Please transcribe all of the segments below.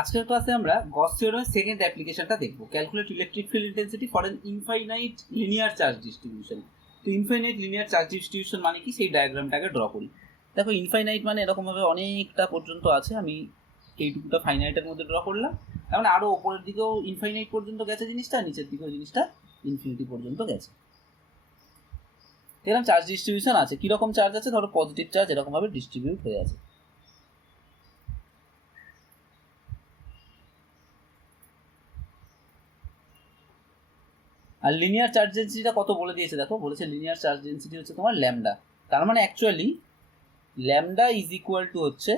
আজকের ক্লাসে আমরা গস থিওরেমের সেকেন্ড অ্যাপ্লিকেশনটা দেখব, calculate electric field intensity for an infinite linear charge distribution. তো ইনফাইনাইট লিনিয়ার চার্জ ডিস্ট্রিবিউশন মানে কি, সেই ডায়াগ্রামটাকে ড্র করি। দেখো, ইনফাইনাইট মানে এরকমভাবে অনেকটা পর্যন্ত আছে, আমি এইটুকুটা ফাইনাইটের মধ্যে ড্র করলাম। তার মানে আরও ওপরের দিকেও ইনফাইনাইট পর্যন্ত গেছে জিনিসটা, নিচের দিকেও জিনিসটা ইনফিনিটি পর্যন্ত গেছে। এরকম চার্জ ডিস্ট্রিবিউশন আছে। কীরকম চার্জ আছে? ধরো পজিটিভ চার্জ এরকমভাবে ডিস্ট্রিবিউট হয়ে আছে। আর লিনিয়ার চার্জ ডেন্সিটিটা কত বলে দিয়েছে, দেখো বলেছে লিনিয়ার চার্জ ডেন্সিটি হচ্ছে তোমার ল্যামডা। তার মানে actually lambda is equal two হচ্ছে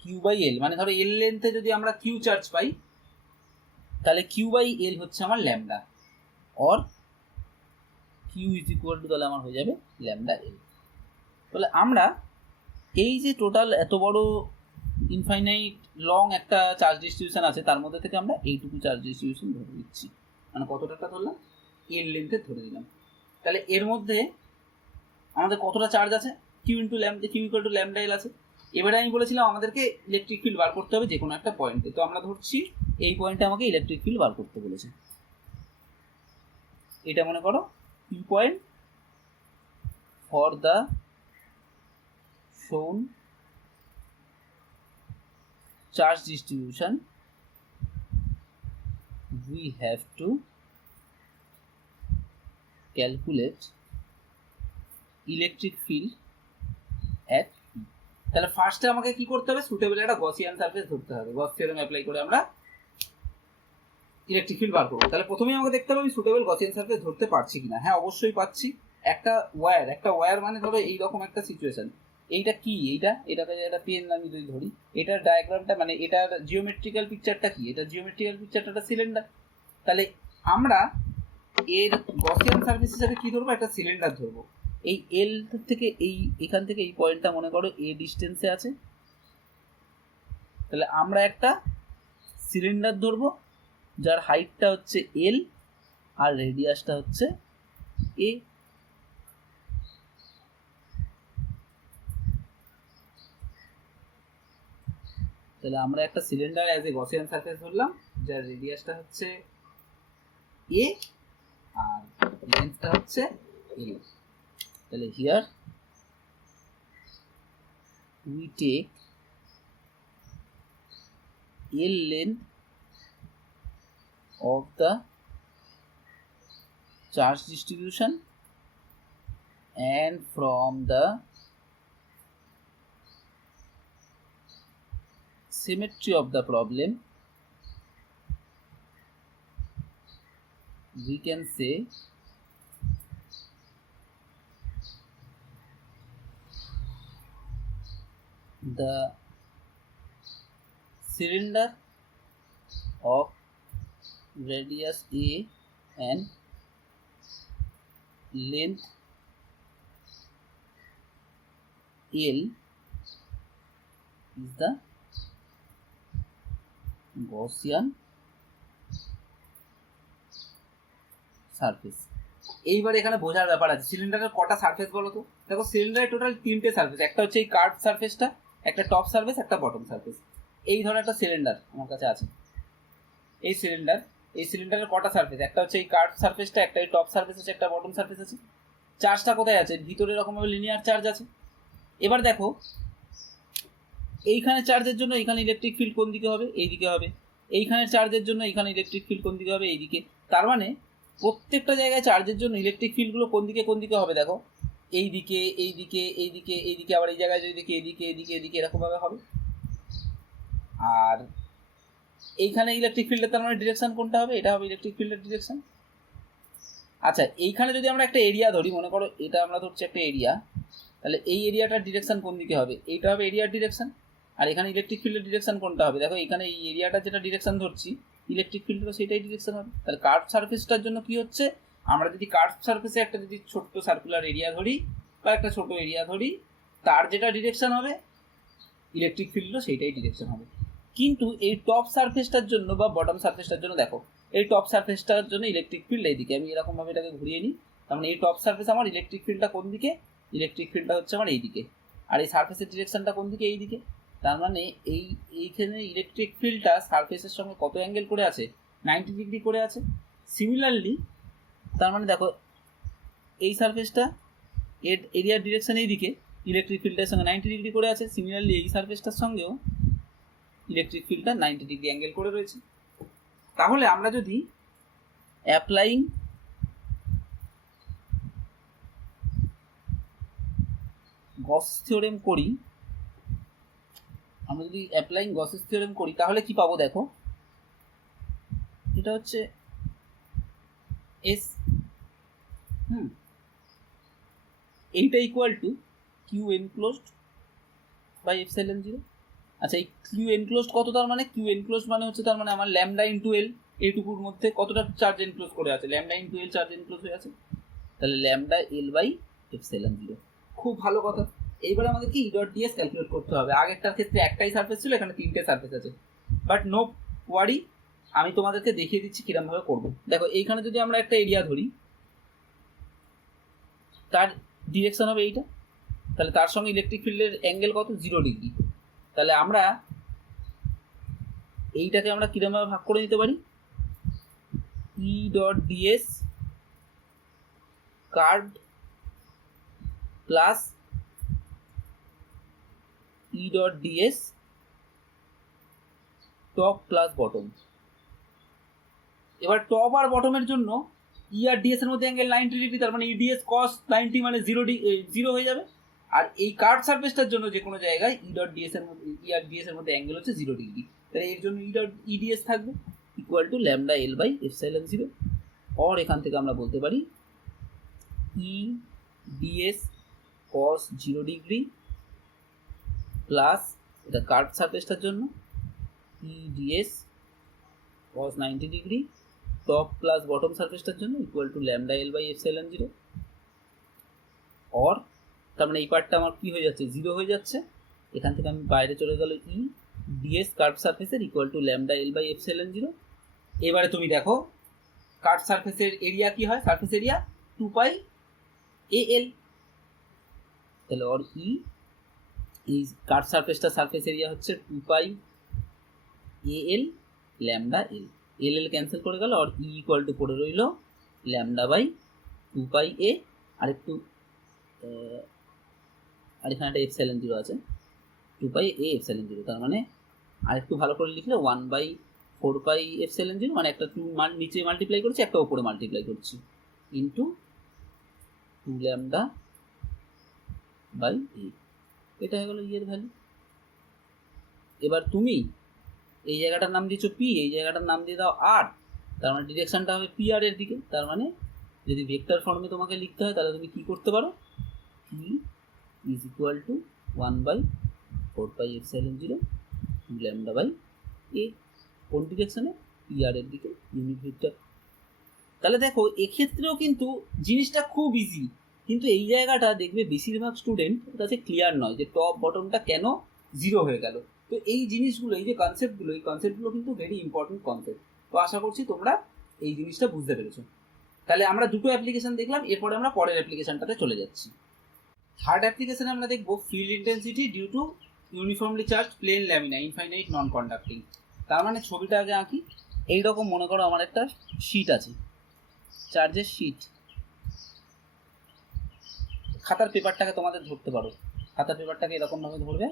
কিউ বাই এল। মানে ধরো এল লেন্থে যদি আমরা কিউ চার্জ পাই, তাহলে কিউ বাই এল হচ্ছে আমার lambda, or Q is equal to তাহলে আমার হয়ে যাবে ল্যামডা এল। তাহলে আমরা এই যে টোটাল এত বড় ইনফাইনাইট লং একটা চার্জ ডিস্ট্রিবিউশন আছে, তার মধ্যে থেকে আমরা এইটুকু চার্জ ডিস্ট্রিবিউশন ধরে দিচ্ছি। মানে কতটা ধরলাম? এল লেন্থে ধরে দিলাম। তাহলে এর মধ্যে আমাদের কতটা চার্জ আছে? Q into lambda, Q equal to lambda L আছে। এবারে আমি বলেছিলাম আমাদেরকে ইলেকট্রিক ফিল্ড বার করতে হবে যে কোনো একটা পয়েন্টে। তো আমরা ধরছি এই পয়েন্টে আমাকে ইলেকট্রিক ফিল্ড বার করতে বলেছে। এটা মনে করো Q point for the shown charge distribution we have to calculate electric field at E. তাহলে ফার্স্টে আমাকে কি করতে হবে? সুটেবল একটা গসিয়ান সারফেস ধরতে হবে। গস থিওরেম অ্যাপ্লাই করে আমরা ইলেকট্রিক ফিল্ড বার করবো। তাহলে প্রথমেই আমাকে দেখতে হবে আমি সুটেবল গসিয়ান সারফেস ধরতে পারছি কিনা। হ্যাঁ, অবশ্যই পাচ্ছি। একটা ওয়্যার মানে ধরো এইরকম একটা সিচুয়েশন। এইটা কি? এটাকে একটা পেন আমি যদি ধরি, এটার ডায়াগ্রামটা মানে এটার জিওমেট্রিক্যাল পিকচারটা কি? এটা জিওমেট্রিক্যাল পিকচারটা একটা সিলিন্ডার। তাহলে আমরা এর গসিয়ান সারফেস হিসাবে কি ধরবো? একটা সিলিন্ডার ধরবো। এই এল থেকে এখান থেকে এই পয়েন্টটা মনে করো এ ডিস্টেন্সে আছে। তাহলে আমরা একটা সিলিন্ডার ধরবো যার হাইটটা হচ্ছে এল আর রেডিয়াসটা হচ্ছে এ। তাহলে আমরা একটা cylinder as a Gaussian surface ধরলাম যার রেডিয়াসটা হচ্ছে এ আর লেন্থটা হচ্ছে এল। তাহলে here we take L length of the charge distribution and from the symmetry of the problem we can say the cylinder of radius a and length L is the Gaussian surface. এইবার এখানে বোঝার ব্যাপার আছে, সিলিন্ডারের কটা surface বলো তো? দেখো, সিলিন্ডারের টোটাল 3টে সারফেস। একটা হচ্ছে এই কার্ভ সারফেসটা, একটা টপ সারফেস, একটা বটম সারফেস। এই ধরো একটা সিলিন্ডার আমার কাছে আছে। এই সিলিন্ডারের কটা সারফেস? একটা হচ্ছে এই কার্ভ সারফেসটা, একটা এই টপ সারফেস আছে, একটা বটম সারফেস আছে। চার্জটা কোথায় আছে? ভিতরে এরকমভাবে লিনিয়ার চার্জ আছে। এবার দেখো, এইখানে চার্জের জন্য এখানে ইলেকট্রিক ফিল্ড কোন দিকে হবে? এই দিকে হবে। এইখানের চার্জের জন্য এখানে ইলেকট্রিক ফিল্ড কোন দিকে হবে? এই দিকে। তার মানে প্রত্যেকটা জায়গায় চার্জের জন্য ইলেকট্রিক ফিল্ডগুলো কোন দিকে হবে? দেখো, এই দিকে, এই দিকে, এই দিকে, এই দিকে, আবার এই জায়গায় যদি দেখি এদিকে, এদিকে, এদিকে, এরকমভাবে হবে। আর এইখানে ইলেকট্রিক ফিল্ডের তার মানে ডিরেকশন কোনটা হবে? এটা হবে ইলেকট্রিক ফিল্ডের ডিরেকশন। আচ্ছা, এইখানে যদি আমরা একটা এরিয়া ধরি, মনে করো এটা আমরা ধরছি একটা এরিয়া, তাহলে এই এরিয়াটার ডিরেকশন কোন দিকে হবে? এইটা হবে এরিয়ার ডিরেকশন। আর এখানে ইলেকট্রিক ফিল্ডের ডিরেকশন কোনটা হবে? দেখো, এখানে এই এরিয়াটা যেটা ডিরেকশন ধরছি ইলেকট্রিক ফিল্ডেরও সেটাই ডিরেকশন হবে। তাহলে কার্ভ সারফেসটার জন্য কি হচ্ছে? আমরা যদি কার্ভ সারফেসে একটা যদি ছোট্ট সার্কুলার এরিয়া ধরি বা একটা ছোট এরিয়া ধরি, তার যেটা ডিরেকশন হবে ইলেকট্রিক ফিল্ডও সেইটাই ডিরেকশন হবে। কিন্তু এই টপ সারফেসটার জন্য বা বটম সারফেসটার জন্য দেখো, এই টপ সারফেসটার জন্য ইলেকট্রিক ফিল্ড এইদিকে। আমি এরকমভাবে এটাকে ঘুরিয়ে নিই। তার মানে এই টপ সারফেস আমার ইলেকট্রিক ফিল্ডটা কোন দিকে? ইলেকট্রিক ফিল্ডটা হচ্ছে আমার এইদিকে। আর এই সারফেসের ডিরেকশনটা কোন দিকে? এই দিকে। তার মানে এইখানে ইলেকট্রিক ফিল্ডটা সারফেসের সঙ্গে কত অ্যাঙ্গেল করে আছে, 90 ডিগ্রি করে আছে। সিমিলারলি তার মানে দেখো এই সারফেসটা এর এরিয়ার ডিরেকশন এই দিকে, ইলেকট্রিক ফিল্ডের সঙ্গে 90 ডিগ্রি করে আছে। সিমিলারলি এই সারফেসটার সঙ্গেও ইলেকট্রিক ফিল্ডটা 90 ডিগ্রি অ্যাঙ্গেল করে রয়েছে। তাহলে আমরা যদি অ্যাপ্লাইং গসেস থিওরেম করি, আমরা যদি অ্যাপ্লাইং গসেস থিওরেম করি তাহলে কি পাবো দেখো, এটা হচ্ছে এস, এইটা equal to Q enclosed by epsilon zero. আচ্ছা এই কিউ এনক্লোজড কত, তার মানে কিউ এনক্লোজড মানে হচ্ছে তার মানে আমার ল্যামডা ইন্টু এল, এইটুকুর মধ্যে কতটা চার্জ এনক্লোজ করে আছে, lambda into L charge enclose হয়ে আছে, তাহলে lambda L by epsilon zero. খুব ভালো কথা। এইবারে আমাদেরকে ই ডট ডিএস ক্যালকুলেট করতে হবে। আগেরটার ক্ষেত্রে একটাই সারফেস ছিল, এখানে তিনটে সারফেস আছে, বাট নো ওয়ারি, আমি তোমাদেরকে দেখিয়ে দিচ্ছি কিরমভাবে করবো। দেখো এইখানে যদি আমরা একটা এরিয়া ধরি, তার ডিরেকশন হবে এইটা, তাহলে তার সঙ্গে ইলেকট্রিক ফিল্ডের অ্যাঙ্গেল কত, 0 ডিগ্রি। তাহলে আমরা এইটাকে আমরা কিরমভাবে ভাগ করে নিতে পারি, ই dot DS curve plus E dot DS top plus bottom. এবার টপ আর বটমের জন্য ই আর ডিএস এর মধ্যে অ্যাঙ্গেল 90 ডিগ্রি, তার মানে ইডিএস কস 90 মানে 0 হয়ে যাবে। আর এই কার্ভ সারফেসটার জন্য যে কোনো জায়গায় ই ডট ডিএস এর মধ্যে, ই আর ডিএস এর মধ্যে অ্যাঙ্গেল হচ্ছে 0 ডিগ্রি, তাহলে এর জন্য ই ডট ইডিএস থাকবে equal to lambda L by epsilon zero. और এখান থেকে আমরা বলতে পারি E DS cos 0 degree plus এটা কার্ভ সারফেসটার জন্য E DS cos 90 degree top plus bottom সারফেসটার জন্য equal to lambda L by epsilon zero. और তার মানে এই পার্টটা আমার কি হয়ে যাচ্ছে, 0 হয়ে যাচ্ছে, এখান থেকে আমি বাইরে চলে গেল ই ডিএস কার্ভ সারফেসের equal to lambda L by epsilon zero. এবারে তুমি দেখো কার্ভ সারফেসের এরিয়া কি হয়, সারফেস এরিয়া 2 পাই এ এল, তাহলে और ই এই কার্ভ সারফেসটা সারফেস এরিয়া হচ্ছে 2 পাই এ এল ল্যামডা এল, এল এল ক্যান্সেল করে গেল, আর ই ইকুয়াল টু পড়ে রইল ল্যামডা বাই 2 পাই এ, আর একটু আর এখানে একটা এপসাইলন জিরো আছে, 2 পাই এ এপসাইলন জিরো, তার মানে আর একটু ভালো করে লিখলে 1/4 পাই এপসাইলন জিরো, মানে একটা 2 মান নিচে মাল্টিপ্লাই করছি, একটা উপরে মাল্টিপ্লাই করছি, ইন্টু 2 ল্যামডা বাই এ, এটা হয়ে গেল ই এর ভ্যালু। এবার তুমি এই জায়গাটার নাম দিয়েছো পি, এই জায়গাটার নাম দিয়ে দাও আর, তার মানে ডিরেকশনটা হবে পি আর এর দিকে। তার মানে যদি ভেক্টর ফর্মে তোমাকে লিখতে হয় তাহলে তুমি কি করতে পারো, P is equal to 1/4 pi epsilon zero 2 lambda by A, কোন ডিরেকশনে, পি আর এর দিকে ইউনিট ভেক্টর। তাহলে দেখো এক্ষেত্রেও কিন্তু জিনিসটা খুব ইজি, কিন্তু এই জায়গাটা দেখবে বেশিরভাগ স্টুডেন্ট কাছে ক্লিয়ার নয় যে টপ বটমটা কেন 0 হয়ে গেল। তো এই জিনিসগুলো, এই যে কনসেপ্টগুলো, এই কনসেপ্টগুলো কিন্তু ভেরি ইম্পর্টেন্ট কনসেপ্ট। তো আশা করছি তোমরা এই জিনিসটা বুঝতে পেরেছো। তাহলে আমরা দুটো অ্যাপ্লিকেশন দেখলাম, এরপরে আমরা পরের অ্যাপ্লিকেশনটাতে চলে যাচ্ছি। থার্ড অ্যাপ্লিকেশনে আমরা দেখবো field intensity due to uniformly charge plane lamina infinite non conducting. তার মানে ছবিটা আগে আঁকি, এইরকম মনে করো আমার একটা শিট আছে, চার্জের শিট, খাতার পেপারটাকে তোমাদের ধরতে পারো, খাতার পেপারটাকে এরকমভাবে ধরবে,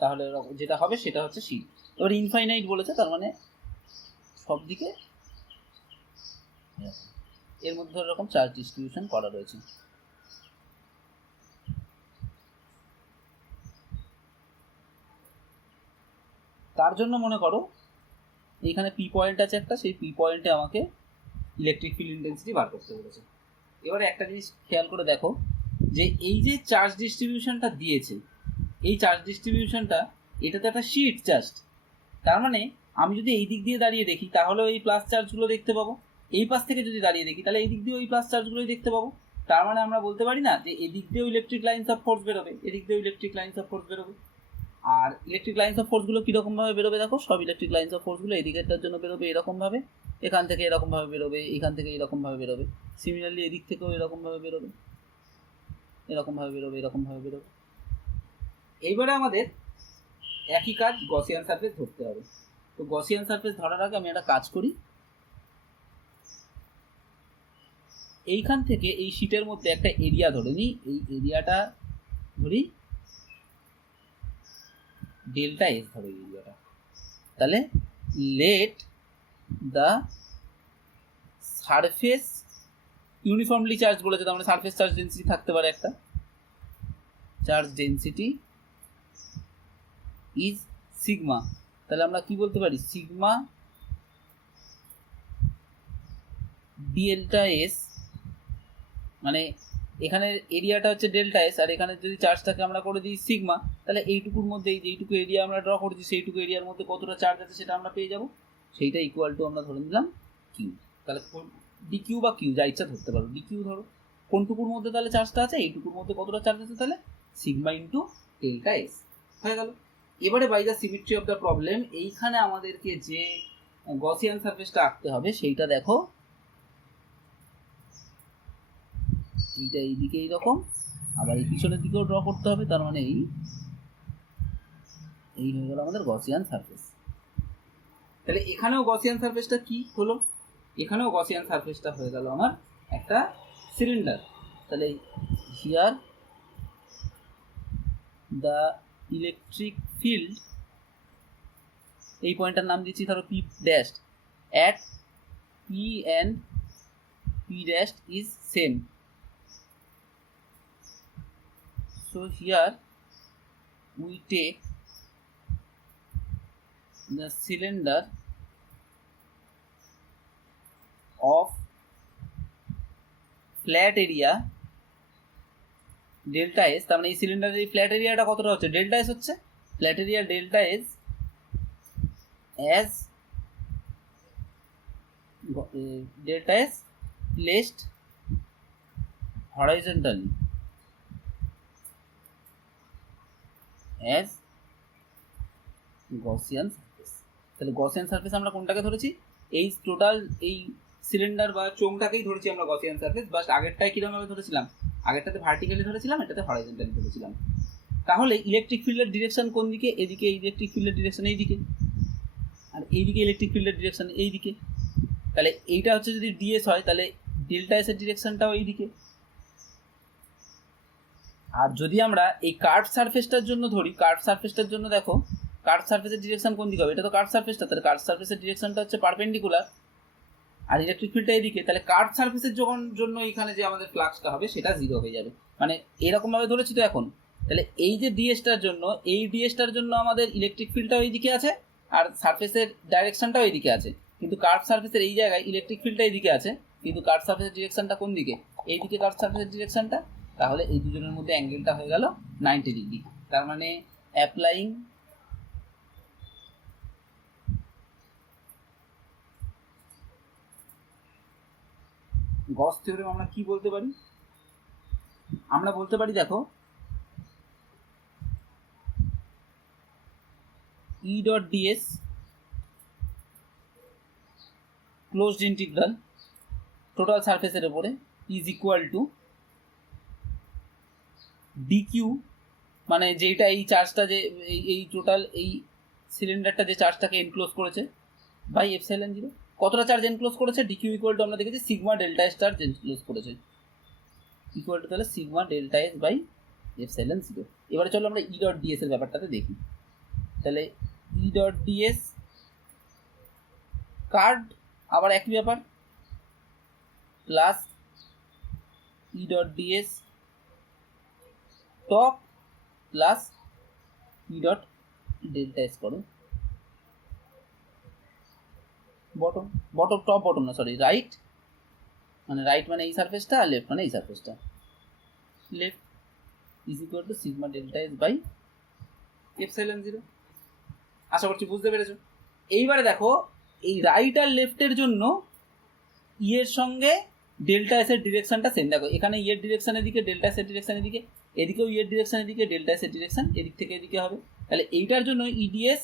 তাহলে যেটা হবে সেটা হচ্ছে শিট। এবার ইনফাইনাইট বলেছে, তার মানে সব দিকে এর মধ্যে এরকম চার্জ ডিস্ট্রিবিউশন করা রয়েছে। তার জন্য মনে করো এইখানে পি পয়েন্ট আছে একটা, সেই পি পয়েন্টে আমাকে ইলেকট্রিক ফিল্ড ইন্টেন্সিটি বার করতে বলেছে। এবারে একটা জিনিস খেয়াল করে দেখো যে এই যে চার্জ ডিস্ট্রিবিউশনটা দিয়েছে, এই চার্জ ডিস্ট্রিবিউশনটা এটা তো একটা শিট জাস্ট, তার মানে আমি যদি এই দিক দিয়ে দাঁড়িয়ে দেখি তাহলে এই প্লাস চার্জগুলো দেখতে পাবো, এই পাশ থেকে যদি দাঁড়িয়ে দেখি তাহলে এই দিক দিয়ে ওই প্লাস চার্জগুলোই দেখতে পাবো। তার মানে আমরা বলতে পারি না যে এদিক দিয়েও ইলেকট্রিক লাইন্স অফ ফোর্স বেরোবে, এদিক দিয়েও ইলেকট্রিক লাইন্স অফ ফোর্স বেরোবে। আর ইলেকট্রিক লাইন্স অফ ফোর্সগুলো কীরকমভাবে বেরোবে দেখো, সব ইলেকট্রিক লাইন্স অফ ফোর্সগুলো এদিকেরটার জন্য বেরোবে এরকমভাবে, এখান থেকে এরকমভাবে বেরোবে, এখান থেকে এরকমভাবে বেরোবে, সিমিলারলি এদিক থেকেও এরকমভাবে বেরোবে, এরকমভাবে বেরোবে, এরকমভাবে বেরোবে। এইবারে আমাদের একই কাজ, গসিয়ান সারফেস ধরতে হবে। তো গসিয়ান সারফেস ধরার আগে আমি একটা কাজ করি, এইখান থেকে এই শীটের মধ্যে একটা এরিয়া ধরে নিই, এই এরিয়াটা ধরি ডেল্টা এস ধরে এরিয়াটা। তাহলে let the surface uniformly charge বলেছে, তার মানে সারফেস চার্জ ডেন্সিটি থাকতে পারে একটা, চার্জ ডেন্সিটি ইজ সিগমা। তাহলে আমরা কি বলতে পারি, সিগমা ডেল্টা এস, মানে এখানের এরিয়াটা হচ্ছে ডেল্টা এস, আর এখানে যদি চার্জটাকে আমরা করে দিই সিগমা, তাহলে এইটুকুর মধ্যে এই যেইটুকু এরিয়া আমরা ড্র করেছি সেইটুকু এরিয়ার মধ্যে কতটা চার্জ আছে সেটা আমরা পেয়ে যাব, সেইটা ইকুয়াল টু আমরা ধরে নিলাম কিউ। তাহলে ডি কিউ বা কিউ যা ইচ্ছা ধরতে পারো, ডি কিউ ধরো, কোনটুকুর মধ্যে তাহলে চার্জটা আছে, এইটুকুর মধ্যে কতটা চার্জ আছে, তাহলে সিগমা ইন্টু ডেল্টা এস হয়ে গেল। এবারে by the symmetry of the problem এইখানে আমাদেরকে যে গসিয়ান সারফেসটা আঁকতে হবে সেইটা দেখো, এইটা এইদিকে এইরকম, আবার এই পিছনের দিকেও ড্র করতে হবে, তার মানে এই হয়ে গেল আমাদের গসিয়ান সারফেস। তাহলে এখানেও গসিয়ান সারফেসটা কি হলো, এখানেও গসিয়ান সারফেসটা হয়ে গেল আমার একটা সিলিন্ডার। তাহলে হিয়ার দ্য ইলেকট্রিক ফিল্ড, এই পয়েন্টটার নাম দিচ্ছি ধরো P dash, at P and P dash is same. So here we take the cylinder of flat area delta s, তার মানে এই সিলিন্ডারের এই ফ্ল্যাট এরিয়াটা কতটা হচ্ছে, ডেল্টা এস হচ্ছে, flat area delta S as delta s placed horizontally as Gaussian surface. তাহলে গসিয়ান সারফেস আমরা কোনটাকে ধরেছি, এই টোটাল এই সিলিন্ডার বা চোঙটাকেই ধরেছি আমরা গসিয়ান সারফেস, বাট আগেরটায় কিরকমভাবে ধরেছিলাম, আগেরটাতে ভার্টিক্যালি ধরেছিলাম, এটাতে হরাইজন্টালি ধরেছিলাম। তাহলে ইলেকট্রিক ফিল্ডের ডিরেকশন কোন দিকে, এদিকে ইলেকট্রিক ফিল্ডের ডিরেকশন এইদিকে, আর এইদিকে ইলেকট্রিক ফিল্ডের ডিরেকশন এইদিকে। তাহলে এইটা হচ্ছে যদি ডিএস হয় তাহলে ডেল্টা এস এর ডিরেকশনটাও এইদিকে। আর যদি আমরা এই কার্ভ সারফেসটার জন্য ধরি, কার্ভ সারফেসটার জন্য দেখো কার্ভ সারফেসের ডিরেকশন কোন দিকে হবে, এটা তো কার্ভ সারফেসটা, তাহলে কার্ভ সারফেসের ডিরেকশনটা হচ্ছে পারপেন্ডিকুলার, আর ইলেকট্রিক ফিল্ডটা এইদিকে। তাহলে কার্ভ সারফেসের জন্য এখানে যে আমাদের ফ্লাক্সটা হবে সেটা জিরো হয়ে যাবে, মানে এরকমভাবে ধরেছি তো এখন। তাহলে এই যে ডিএসটার জন্য, এই ডিএসটার জন্য আমাদের ইলেকট্রিক ফিল্ডটাও এইদিকে আছে আর সারফেসের ডাইরেকশনটাও এইদিকে আছে, কিন্তু কার্ভ সারফেসের এই জায়গায় ইলেকট্রিক ফিল্ডটা এইদিকে আছে, কিন্তু কার্ভ সারফেসের ডিরেকশনটা কোন দিকে, এইদিকে কার্ভ সারফেসের ডিরেকশনটা। তাহলে এই দুজনের মধ্যে অ্যাঙ্গেলটা হয়ে গেল 90 ডিগ্রি। তার মানে অ্যাপ্লাইং গস থিওরেম আমরা কি বলতে পারি, আমরা বলতে পারি দেখো ই dot DS closed integral total সারফেসের উপরে ইজ ইকুয়াল টু ডিকিউ, মানে যেটা এই চার্জটা যে এই টোটাল এই সিলিন্ডারটা যে চার্জটাকে এনক্লোজ করেছে বাই এপসাইলন জিরো, কতটা চার্জ এনক্লোজ করেছে, ডিকিউ ইকুয়াল টু আমরা দেখেছি sigma delta S charge enclose করেছে, ইকুয়াল টু তাহলে sigma delta S by epsilon zero. এবারে চলো আমরা ই ডট ডিএস এর ব্যাপারটাতে দেখি। তাহলে ই ডট ডিএস কার্ড আবার একই ব্যাপার, plus E dot DS top plus E dot delta S করো বটম, বটম টপ বটম না সরি রাইট, মানে রাইট মানে এই সারফেসটা আর লেফট মানে এই সারফেসটা, left is equal to sigma delta S by epsilon zero. আশা করছি বুঝতে পেরেছো। এইবারে দেখো এই রাইট আর লেফটের জন্য ই এর সঙ্গে ডেল্টা এস এর ডিরেকশনটা সেম, দেখো এখানে ই এর ডিরেকশন এদিকে, ডেল্টা এস এর ডিরেকশন এদিকে, এদিকেও ই এর ডিরেকশন এদিকে, ডেল্টা এস এর ডিরেকশন এদিক থেকে এদিকে হবে। তাহলে এইটার জন্য EDS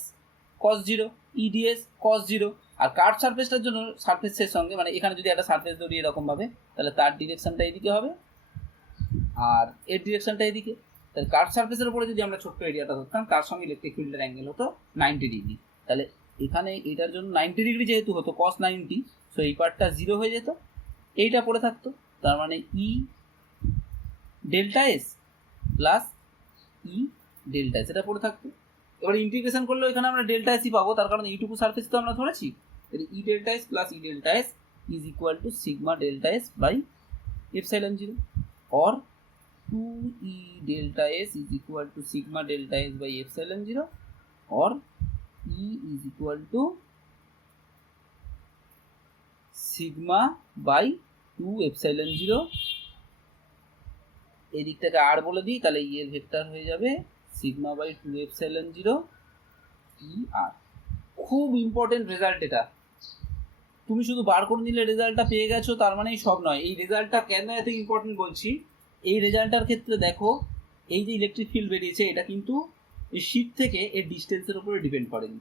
cos zero, EDS cos zero, আর কার্ভ সারফেসটার জন্য সারফেসের সঙ্গে মানে এখানে যদি একটা সারফেস ধরি এরকমভাবে, তাহলে তার ডিরেকশনটা এদিকে হবে আর এর ডিরেকশনটা এদিকে। কার্ভ সারফেসের উপরে যদি আমরা ছোট্ট এরিয়াটা ধরতাম তার সঙ্গে ইলেকট্রিক ফিল্ডের অ্যাঙ্গেল হতো 90 ডিগ্রি। তাহলে এখানে এটার জন্য 90 ডিগ্রি যেহেতু হতো cos 90, সো এই পার্টটা 0 হয়ে যেত, এইটা পড়ে থাকতো। তার মানে ই delta S plus E delta S এটা পড়ে থাকতো। এবার ইন্টিগ্রেশন করলে এখানে আমরা ডেল্টা এসই পাবো, তার কারণ এইটুকু সারফেস তো আমরা ধরেছি। E delta S plus E delta S is equal to sigma delta S by epsilon 0, or 2e delta s is equal to sigma delta s by epsilon 0, or e is equal to sigma by 2 epsilon 0। এই দিকটাকে আর বলে দিই, তাহলে e এর vector হয়ে যাবে sigma by 2 epsilon 0 e r। খুব important result এটা, তুমি শুধু বার করে নিলে রেজাল্টটা পেয়ে গেছো তার মানেই সব নয়। এই রেজাল্টটা কেন এত ইম্পর্টেন্ট বলছি, এই রেজাল্টটার ক্ষেত্রে দেখো এই যে ইলেকট্রিক ফিল্ড বেরিয়েছে এটা কিন্তু এই শীট থেকে এর ডিস্টেন্সের উপরে ডিপেন্ড করেনি।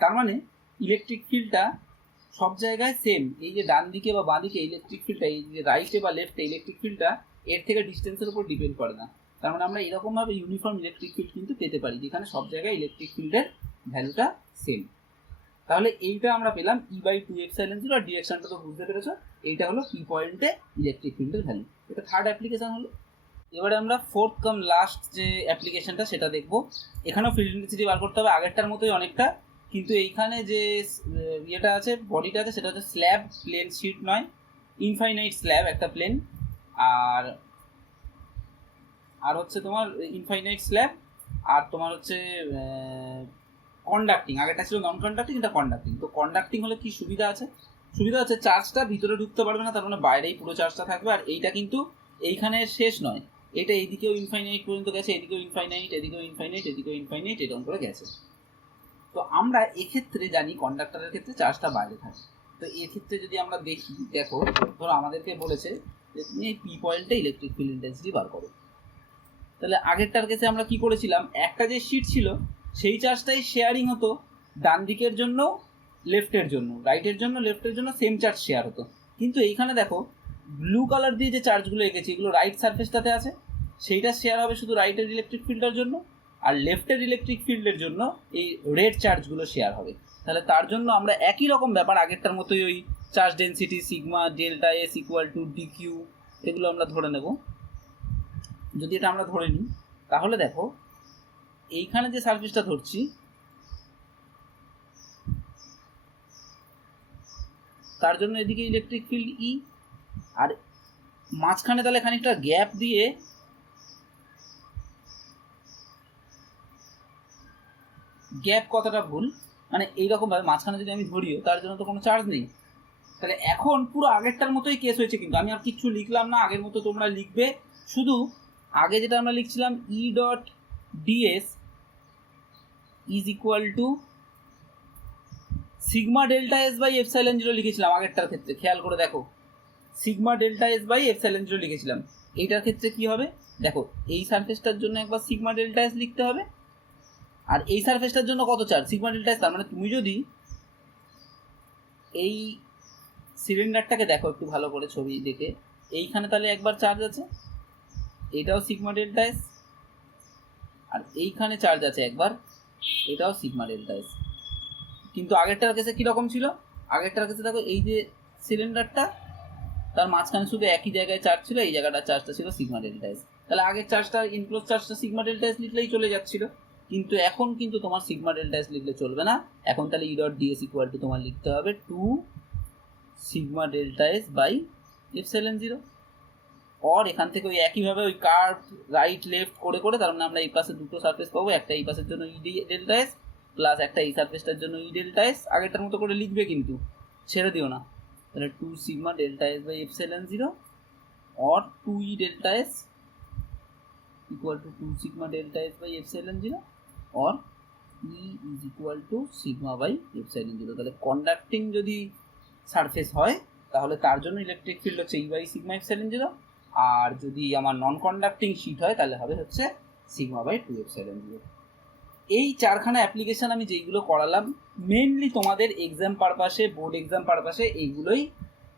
তার মানে ইলেকট্রিক ফিল্ডটা সব জায়গায় সেম। এই যে ডান দিকে বা বাঁ দিকে ইলেকট্রিক ফিল্ডটা, এই যে রাইটে বা লেফটে ইলেকট্রিক ফিল্ডটা এর থেকে ডিস্টেন্সের উপর ডিপেন্ড করে না। তার মানে আমরা এরকমভাবে ইউনিফর্ম ইলেকট্রিক ফিল্ড কিন্তু পেতে পারি যেখানে সব জায়গায় ইলেকট্রিক ফিল্ডের ভ্যালুটা সেম। তাহলে এইটা আমরা পেলাম ই বাই 2 এপসাইলন 0, আর ডিরেকশনটা তো বুঝতে পেরেছো, এইটা হলো পি পয়েন্টে ইলেকট্রিক ফিল্ডের ভ্যালু। এটা থার্ড অ্যাপ্লিকেশন হলো। এবারে আমরা ফোর্থ কাম লাস্ট যে অ্যাপ্লিকেশনটা সেটা দেখবো। এখানেও ফিল্ড ইন্টেন্সিটি বার করতে হবে আগেরটার মতোই অনেকটা, কিন্তু এইখানে যে ইয়েটা আছে বডিটা আছে সেটা হচ্ছে স্ল্যাব, প্লেন শিট নয়, ইনফাইনাইট স্ল্যাব একটা প্লেন, আর হচ্ছে তোমার ইনফাইনাইট স্ল্যাব, আর তোমার হচ্ছে কন্ডাক্টিং। আগেরটা ছিল নন কন্ডাক্টিং, এটা কন্ডাক্টিং। তো কন্ডাক্টিং হলে কি সুবিধা আছে? সুবিধা হচ্ছে চার্জটা ভিতরে ঢুকতে পারবে না, তার মানে বাইরেই পুরো চার্জটা থাকবে। আর এইটা কিন্তু এইখানে শেষ নয়, এটা এইদিকেও ইনফাইনাইট পর্যন্ত গেছে, এদিকেও ইনফাইনাইট, এদিকেও ইনফাইনাইট, এদিকেও ইনফাইনাইট, এরকম করে গেছে। তো আমরা এক্ষেত্রে জানি কন্ডাক্টরের ক্ষেত্রে চার্জটা বাইরে থাকে। তো এক্ষেত্রে যদি আমরা দেখি, দেখো ধরো আমাদেরকে বলেছে যে তুমি এই পি পয়েন্টে ইলেকট্রিক ফিল্ড ইন্টেন্সিটি বার করো। তাহলে আগেরটার কেসে আমরা কি করেছিলাম, একটা যে শিট ছিল সেই চার্জটাই শেয়ারিং হতো ডান দিকের জন্য লেফটের জন্য, রাইটের জন্য লেফটের জন্য সেম চার্জ শেয়ার হতো। কিন্তু এইখানে দেখো ব্লু কালার দিয়ে যে চার্জগুলো এঁকেছি এগুলো রাইট সারফেসটাতে আছে, সেইটা শেয়ার হবে শুধু রাইটের ইলেকট্রিক ফিল্ডের জন্য, আর লেফটের ইলেকট্রিক ফিল্ডের জন্য এই রেড চার্জগুলো শেয়ার হবে। তাহলে তার জন্য আমরা একই রকম ব্যাপার আগেরটার মতোই ওই charge density sigma delta S equal to D Q এগুলো আমরা ধরে নেব। যদি এটা আমরা ধরে নিই তাহলে দেখো এইখানে যে সারফেসটা ধরছি তার জন্য এদিকে ইলেকট্রিক ফিল্ড ই, আর মাঝখানে তাহলে খানিকটা গ্যাপ দিয়ে গ্যাপ কথাটা ভুল, মানে এইরকমভাবে মাঝখানে যদি আমি ধরিও তার জন্য তো কোনো চার্জ নেই। তাহলে এখন পুরো আগেরটার মতোই কেস হয়েছে, কিন্তু আমি আর কিচ্ছু লিখলাম না, আগের মতো তোমরা লিখবে। শুধু আগে যেটা আমরা লিখছিলাম E dot DS is equal to sigma delta S by epsilon 0 লিখেছিলাম আগেরটার ক্ষেত্রে, খেয়াল করে দেখো sigma delta S by epsilon 0 লিখেছিলাম। এইটার ক্ষেত্রে কি হবে দেখো, এই সারফেসটার জন্য একবার সিগমা ডেল্টা এস লিখতে হবে, আর এই সারফেসটার জন্য কত চার্জ সিগমা ডেল্টা এস। তার মানে তুমি যদি এই সিলিন্ডারটাকে দেখো একটু ভালো করে ছবি দেখে, এইখানে তাহলে একবার চার্জ আছে, এটাও সিগমা ডেল্টা এস, আর এইখানে চার্জ আছে একবার, এটাও সিগমা ডেল্টা এস। কিন্তু আগেরটার কেসে কীরকম ছিল, আগেরটার কেসে দেখো এই যে সিলিন্ডারটা তার মাঝখানে শুধু একই জায়গায় চার্জ ছিল, এই জায়গাটা চার্জটা ছিল সিগমা ডেল্টা এস। তাহলে আগের চার্জটা ইনক্লোজ চার্জটা সিগমা ডেল্টা এস লিখলেই চলে যাচ্ছিল, কিন্তু এখন কিন্তু তোমার সিগমা ডেল্টা এস লিখলে চলবে না। এখন তাহলে E dot DS equal to তোমার লিখতে হবে 2 sigma delta S by epsilon 0, और এখান থেকে ওই একইভাবে ওই কার্ভ রাইট লেফট করে করে তার মানে আমরা এই পাশে দুটো সারফেস পাবো, একটা এই পাশের জন্য ই ডেল্টা এস প্লাস একটা এই সারফেসটার জন্য ই ডেল্টা এস। আগেরটার মতো করে লিখবে কিন্তু ছেড়ে দিও না। তাহলে 2 sigma delta S by epsilon 0 और 2e delta S equal to 2 sigma delta S by epsilon 0 और e is equal to sigma by epsilon 0। তাহলে কন্ডাক্টিং যদি সারফেস হয় তাহলে তার জন্য ইলেকট্রিক ফিল্ড হচ্ছে e বাই সিগমা এপসিলন 0, আর যদি আমার নন কন্ডাক্টিং শীট হয় তাহলে হবে হচ্ছে সিগমা বাই 2 এপসিলন 0। এই চারখানা অ্যাপ্লিকেশন আমি যেইগুলো করালাম মেইনলি তোমাদের এক্সাম পারপাসে, বোর্ড এক্সাম পারপাসে এইগুলোই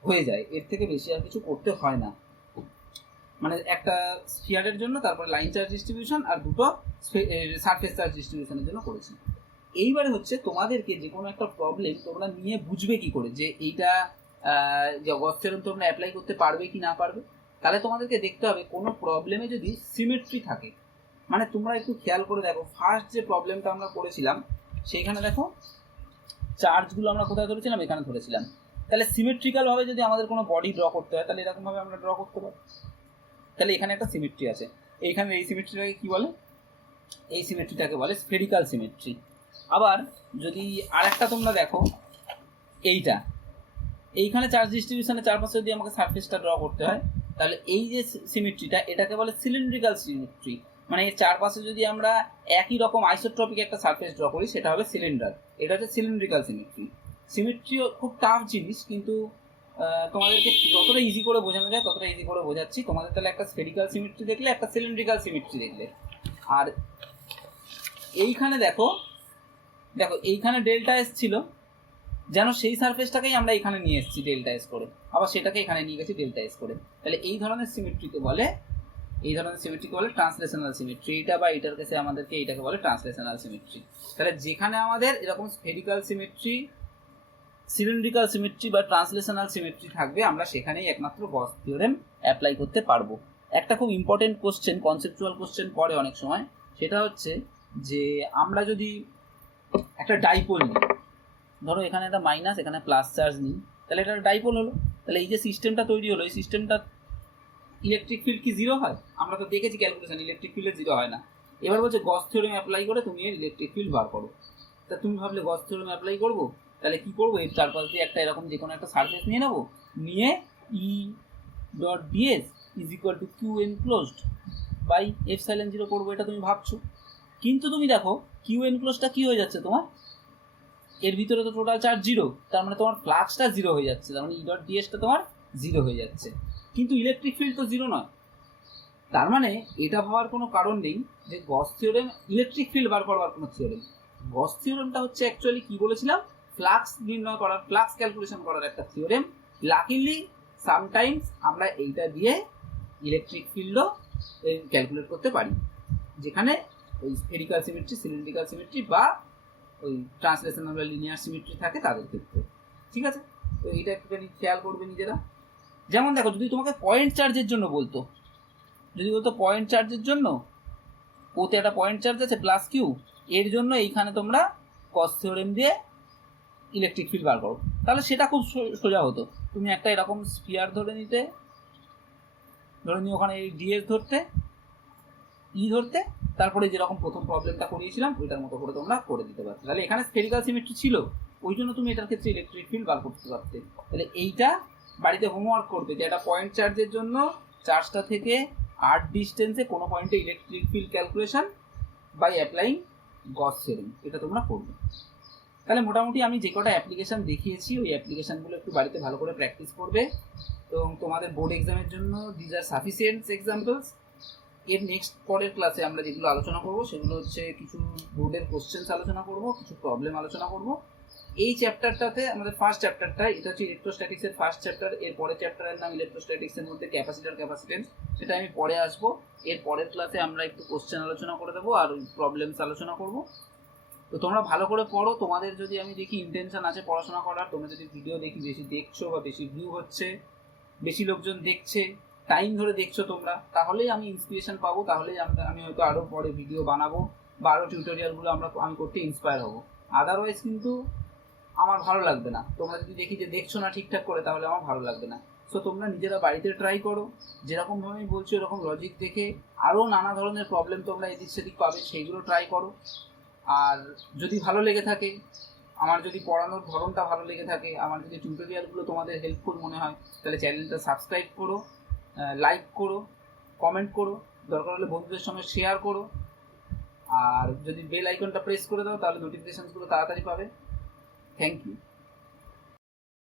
হয়ে যায়, এর থেকে বেশি আর কিছু করতে হয় না। মানে একটা স্ফিয়ারের জন্য, তারপরে লাইন চার্জ ডিস্ট্রিবিউশন, আর দুটো সারফেস চার্জ ডিস্ট্রিবিউশনের জন্য করেছি। এইবারে হচ্ছে তোমাদেরকে যে কোনো একটা প্রবলেম তোমরা নিয়ে বুঝবে কি করে যে এইটা গস থিওরেম তোমরা অ্যাপ্লাই করতে পারবে কি না পারবে। তাহলে তোমাদেরকে দেখতে হবে কোনো প্রবলেমে যদি সিমেট্রি থাকে, মানে তোমরা একটু খেয়াল করে দেখো ফার্স্ট যে প্রবলেমটা আমরা করেছিলাম সেইখানে দেখো চার্জগুলো আমরা কোথায় ধরেছিলাম, এখানে ধরেছিলাম। তাহলে সিমেট্রিক্যালভাবে যদি আমাদের কোনো বডি ড্র করতে হয় তাহলে এরকমভাবে আমরা ড্র করতে পারি। তাহলে এখানে একটা সিমেট্রি আছে, এইখানে এই সিমেট্রিটাকে কী বলে, এই সিমেট্রিটাকে বলে স্ফেরিক্যাল সিমেট্রি। আবার যদি আরেকটা তোমরা দেখো এইটা, এইখানে চার্জ ডিস্ট্রিবিউশনের চারপাশে যদি আমাকে সারফেসটা ড্র করতে হয় তাহলে এই যে সিমেট্রিটা এটাকে বলে সিলিন্ড্রিক্যাল সিমেট্রি। মানে এর চারপাশে যদি আমরা একই রকম আইসোট্রপিক একটা সারফেস ড্র করি সেটা হবে সিলিন্ডার, এটা হচ্ছে সিলিন্ড্রিক্যাল সিমেট্রি। সিমেট্রিও খুব টাফ জিনিস, কিন্তু তোমাদেরকে যতটা ইজি করে বোঝানো যায় ততটা ইজি করে বোঝাচ্ছি তোমাদের। তাহলে একটা স্ফেরিক্যাল সিমেট্রি দেখলে, একটা সিলিন্ড্রিক্যাল সিমেট্রি দেখলে, আর এইখানে দেখো দেখো এইখানে ডেল্টা এস ছিল, যেন সেই সারফেসটাকেই আমরা এখানে নিয়ে এসেছি ডেল্টা এস করে, আবার সেটাকে এখানে নিয়ে গেছি ডেল্টা এস করে। তাহলে এই ধরনের সিমেট্রিকে বলে, এই ধরনের সিমেট্রিকে বলে ট্রান্সলেশনাল সিমেট্রি। এইটা বা এইটার কাছে আমাদেরকে এইটাকে বলে ট্রান্সলেশনাল সিমেট্রি। তাহলে যেখানে আমাদের এরকম স্ফেরিক্যাল সিমেট্রি, সিলিন্ড্রিক্যাল সিমেট্রি বা ট্রান্সলেশনাল সিমেট্রি থাকবে, আমরা সেখানেই একমাত্র গস থিওরেম অ্যাপ্লাই করতে পারবো। একটা খুব ইম্পর্টেন্ট কোশ্চেন, কনসেপচুয়াল কোশ্চেন পড়ে অনেক সময়, সেটা হচ্ছে যে আমরা যদি একটা ডাইপোল নিই, ধরো এখানে একটা মাইনাস এখানে প্লাস চার্জ নিই, তাহলে এটা ডাইপোল হলো। তাহলে এই যে সিস্টেমটা তৈরি হলো, এই সিস্টেমটা ইলেকট্রিক ফিল্ড কি জিরো হয়? আমরা তো দেখেছি ক্যালকুলেশন, ইলেকট্রিক ফিল্ডে জিরো হয় না। এবার বলছে গস থিওরেম অ্যাপ্লাই করে তুমি এর ইলেকট্রিক ফিল্ড বার করো। তা তুমি ভাবলে গস থিওরেম অ্যাপ্লাই করবো, তাহলে কি করবো, এর চারপাশ দিয়ে একটা এরকম যে কোনো একটা সারফেস নিয়ে নেবো, নিয়ে E dot DS is equal to Q enclosed by epsilon zero করবো, এটা তুমি ভাবছো। কিন্তু তুমি দেখো কিউ এনক্লোজটা কী হয়ে যাচ্ছে তোমার, এর ভিতরে তো টোটাল চার্জ জিরো, তার মানে তোমার ফ্লাক্সটা জিরো হয়ে যাচ্ছে, তার মানে ই ডট ডিএসটা তোমার জিরো হয়ে যাচ্ছে, কিন্তু ইলেকট্রিক ফিল্ড তো জিরো নয়। তার মানে এটা ভাবার কোনো কারণ নেই যে গস থিওরেম ইলেকট্রিক ফিল্ড বার করবার কোনো থিওরেম। গস থিওরেমটা হচ্ছে অ্যাকচুয়ালি কি বলেছিলাম, ফ্লাক্স নির্ণয় করার, ফ্লাক্স ক্যালকুলেশন করার একটা থিওরেম। লাকিলি সামটাইমস আমরা এইটা দিয়ে ইলেকট্রিক ফিল্ডও ক্যালকুলেট করতে পারি, যেখানে ওই স্ফেরিক্যাল সিমেট্রি, সিলিন্ড্রিক্যাল সিমেট্রি বা ওই ট্রান্সলেশনাল বা লিনিয়ার সিমেট্রি থাকে তাদের ক্ষেত্রে। ঠিক আছে, তো এইটা একটুখানি খেয়াল করবে নিজেরা। যেমন দেখো যদি তোমাকে পয়েন্ট চার্জের জন্য বলতো, যদি বলতো পয়েন্ট চার্জের জন্য ওতে একটা পয়েন্ট চার্জ আছে প্লাস কিউ, এর জন্য এইখানে তোমরা গস থিওরেম দিয়ে ইলেকট্রিক ফিল্ড বার করো, তাহলে সেটা খুব সোজা হতো। তুমি একটা এরকম স্ফিয়ার ধরে নিতে, ধরে নিয়ে ওখানে ডিএস ধরতে, ই ধরতে, তারপরে যেরকম প্রথম প্রবলেমটা করিয়েছিলাম ওইটার মতো করে তোমরা করে দিতে পারতে। তাহলে এখানে স্ফেরিক্যাল সিমেট্রি ছিল, ওই জন্য তুমি এটার ক্ষেত্রে ইলেকট্রিক ফিল্ড বার করতে পারতে। তাহলে এইটা বাড়িতে হোমওয়ার্ক করবে যে একটা পয়েন্ট চার্জের জন্য চার্জটা থেকে আর ডিস্টেন্সে কোনো পয়েন্টে electric field calculation by applying Gauss theorem, এটা তোমরা করবে। তাহলে মোটামুটি আমি যে কটা অ্যাপ্লিকেশান দেখিয়েছি ওই অ্যাপ্লিকেশানগুলো একটু বাড়িতে ভালো করে প্র্যাকটিস করবে, এবং তোমাদের বোর্ড এক্সামের জন্য দিজ আর সাফিসিয়েন্ট এক্সাম্পলস। এর নেক্সট পরের ক্লাসে আমরা যেগুলো আলোচনা করব সেগুলো হচ্ছে কিছু বোর্ডের কোশ্চেন্স আলোচনা করব, কিছু প্রবলেম আলোচনা করব। এই চ্যাপ্টারটাতে আমাদের ফার্স্ট চ্যাপ্টারটা, এটা হচ্ছে ইলেকট্রোস্ট্যাটিক্সের ফার্স্ট চ্যাপ্টার। এর পরের চ্যাপ্টারের নাম ইলেকট্রোস্ট্যাটিক্সের মধ্যে ক্যাপাসিটর ক্যাপাসিটেন্স, সেটা আমি পরে আসবো। এর পরের ক্লাসে আমরা একটু কোশ্চেন আলোচনা করে দেবো আর ওই প্রবলেমস আলোচনা করব। তো তোমরা ভালো করে পড়ো, তোমাদের যদি আমি দেখি ইন্টেনশন আছে পড়াশোনা করার, তোমরা যদি ভিডিও দেখি বেশি দেখছো বা বেশি ভিউ হচ্ছে, বেশি লোকজন দেখছে, টাইম ধরে দেখছো তোমরা, তাহলেই আমি ইন্সপিরেশন পাবো, তাহলেই আমি হয়তো আরও পরে ভিডিও বানাবো বা আরও টিউটোরিয়ালগুলো আমি করতে ইন্সপায়ার হবো। আদারওয়াইজ কিন্তু আমার ভালো লাগবে না। তোমরা যদি দেখি যে দেখছো না ঠিকঠাক করে, তাহলে আমার ভালো লাগবে না। সো তোমরা নিজেরা বাড়িতে ট্রাই করো, যেরকমভাবে আমি বলছি এরকম লজিক দেখে আরও নানা ধরনের প্রবলেম তোমরা এদিক সেদিক পাবে, সেইগুলো ট্রাই করো। আর যদি ভালো লেগে থাকে, আমার যদি পড়ানোর ধরনটা ভালো লেগে থাকে, আমার যদি টিউটোরিয়ালগুলো তোমাদের হেল্পফুল মনে হয়, তাহলে চ্যানেলটা সাবস্ক্রাইব করো, লাইক করো, কমেন্ট করো, দরকার হলে বন্ধুদের সঙ্গে শেয়ার করো, আর যদি বেল আইকনটা প্রেস করে দাও তাহলে নোটিফিকেশানসগুলো তাড়াতাড়ি পাবে। Thank you.